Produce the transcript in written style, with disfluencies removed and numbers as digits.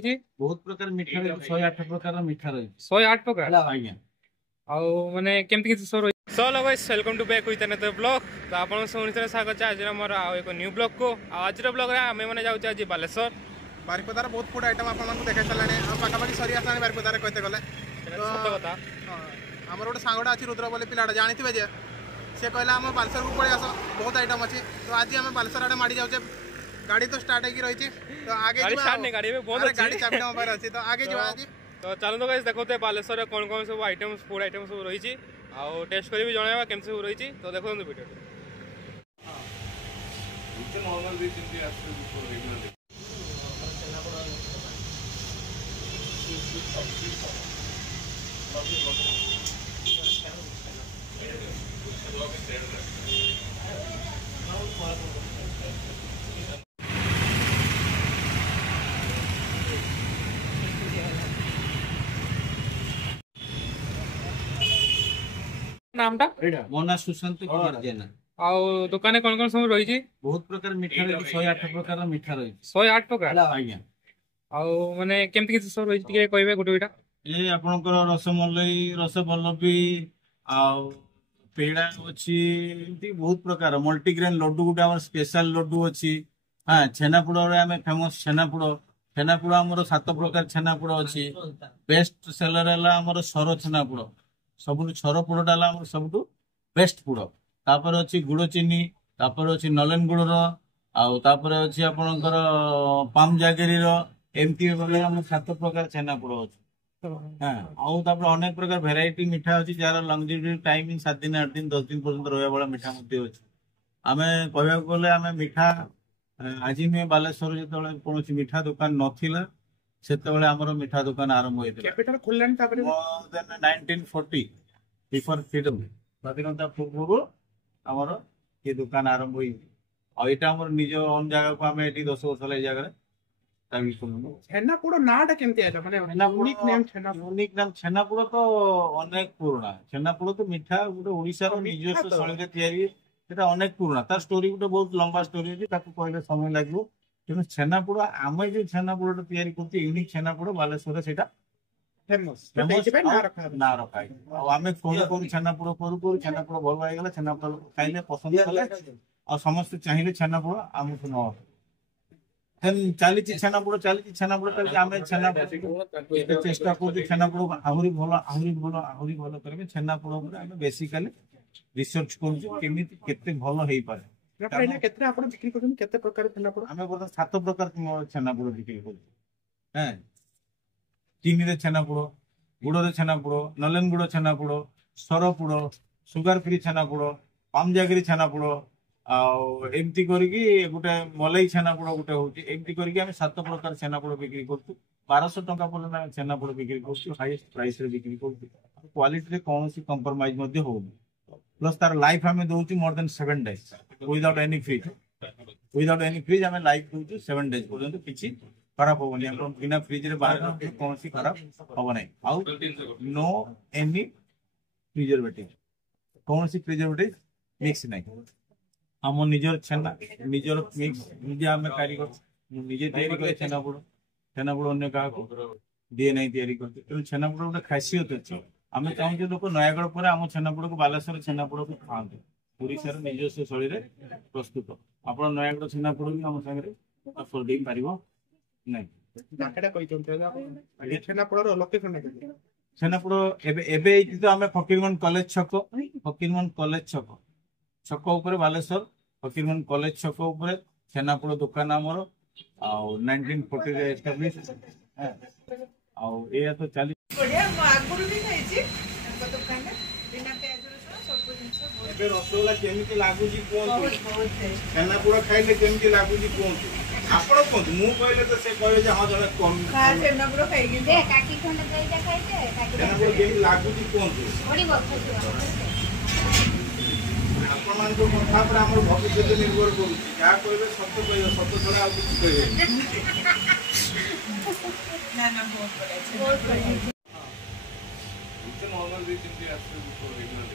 जी बहुत प्रकार मिठा रही 108 प्रकार मिठा रही 108 प्रकार आज्ञा आउ माने केमती किसी सो रही so hello guys welcome to back with another blog तो आपन सुनिते स्वागत है आज हमर एक न्यू ब्लॉग को आज ब्लॉग रे हमें माने जाउ आज बालेश्वर बारिपदार बहुत फूड आइटम आपको देखा सारे पाखापाखि सरी आसा बारिपदार कहते गले सत कथा आमर गोटे सांगटा अच्छी रुद्र बोली पिलाटा जानते जे सी कहला आम बालेश्वर को पड़े आस बहुत आइटम अच्छी तो आज आम बालेश्वर आड़े माड़ी जाऊे गाड़ी तो स्टार्ट होगी रही तो आगे गाड़ी चाबी मोबाइल अच्छी तो आगे जा तो चलो गाइस देखते बालेश्वर कौन कौन सब आइटम फूड आइटम सब रही आउ टेस्ट कर भी जनवा केम सब रही तो देखो वीडियो नामटा मो ना सुशांत कुमार जेना आउ दुकान कौन कौन सब रही बहुत प्रकार मिठा रही 108 प्रकार मिठा रही 108 प्रकार आज्ञा आउ माने केमती किसी सब रही टिके कहबे गोटे गोटा ए आपनकर रसमलाई रसबल्लभी आउ पेड़ा अच्छी बहुत प्रकार मल्टीग्रेन लड्डू गोटे आम स्पेशल लड्डू अच्छी हाँ छेनापोड़ आम फेमस छेनापोड़ छेनापोड़ आमर 7 प्रकार छेनापोड़ अच्छी बेस्ट सेलर है आमर सर छेनापोड़ सब सर पोड़टा सब बेस्ट पोड़ तापर अच्छी गुड़ चीनी तापर अच्छी नलेन गुड़र आउे अच्छी आपणकर पाम जागेरी एमती बेले आम 7 प्रकार छेनापोड़ अच्छे हाँ आउे अनेक प्रकार भेराइटी मिठा अच्छी जार लंगजिविटी टाइम 7 दिन 8 दिन 10 दिन पर्यंत रहा वाला मिठा अच्छे आम कह गले आम मिठा आज नुहे बालेश्वर जो कौन मिठा दुकान नाला से आमर मिठा दुकान आरंभ होता 1940 बिफोर फ्रीडम स्वाधीनता पूर्व आमर ये दुकान आरंभ हुई आईटा आम निज ओन जगह को आम 10 वर्ष है जगह छेनापोड़ नाटा केमती आइला माने यूनिक नेम छेनापोड़ तो अनेक पुराना छेनापोड़ तो मिठा गोटे ओडिसा रो निजस्व शैली तैयारी सेटा अनेक पुराना तार स्टोरी गोटे बहुत लंबा स्टोरी अछि ताको कहले समय लागबो तेणु छेनापोड़ आम जो छेनापोड़ तैयारी करते यूनिक छेनापोड़ बालेश्वर सेटा फेमस ना रखा आम कौन छेनापोड़ करू छेनापोड़ भल होगा छेनापोड़ खाइले पसंद कले और समस्त चाहिए छेनापोड़ आमको न चली छेनापोड़ चली छेनापोड़ आम छेनापोड़ चेष्टा कर छेनापोड़ आहरी भल आहरी भल आहरी भल कर छेनापोड़ बेसिकाली रिसर्च करते भल हो पारे केते प्रकार छेनापोड़ आम बर्तमान 7 प्रकार छेनापोड़ बिक्री कर चीनी छेनापोड़ गुड़ छेनापोड़ नलेन गुड़ छेनापोड़ सरपोड़ सुगार फ्री छेनापोड़ पाम जागरी छेनापोड़ आमती करके गोटे मलाई छेनापोड़ गोटे होमती करके 7 प्रकार छेनापोड़ बिक्री कर 1200 टंका पर्यटन छेनापोड़ बिक्री कर हाईएस्ट प्राइस रे बिक्री कर क्वालिटी कौन कंप्रोमाइज होनी प्लस तार लाइफ आम दौर more than 7 days without any fridge आम लाइफ दौर 7 days पर्यटन किसी खराब होनी बिना फ्रिज रे बाहर कौन खराब हम ना आउ नो एनी प्रिजर्वेटिव कौन प्रिजर्वेटिव मिक्स ना आम निजर छेना निजर मिक्स निजे आम कारीगर निजे तैयारी करे छेनापोड़ छेनापोड़ अन्य क्या दिए ना तैयारी करते तेणु छेनापोड़ गोटे खासियत अच्छे आम चाहूँ लोक नयागढ़ पर आम छेनापोड़ को बालेश्वर छेनापोड़ को खाते ओडिशार निजस्व शैली प्रस्तुत आप नयागढ़ छेनापोड़ भी आम सागर अफोर्ड दे पार नहीं छेनापोड़ एबे तो आम फकीरमोहन कॉलेज छक छक ऊपर बालेश्वर फकीरमोहन कॉलेज छक ऊपर छेनापोड़ दुकान आमर 1940 रे एस्टाब्लिश आउ ए तो चली रसगोला केमिति लागुची कोन छेनापोड़ खाइले केमिति लागुची कोन आपण कोन मु कहले तो से कहले जे हां जने कम छेनापोड़ खाइगे दे काकी खंड दईटा खाइते छेनापोड़ केमिति लागुची कोन बड़ी बखछु आपण मान को कथा पर हमर भविष्य निर्भर करू क्या कहबे सत्य कहबे सत्य छोड़ा आ कुछ कहबे ना बहुत बढ़िया इतने नॉर्मल भी चिंती आस्ते बिफोर रेगुलर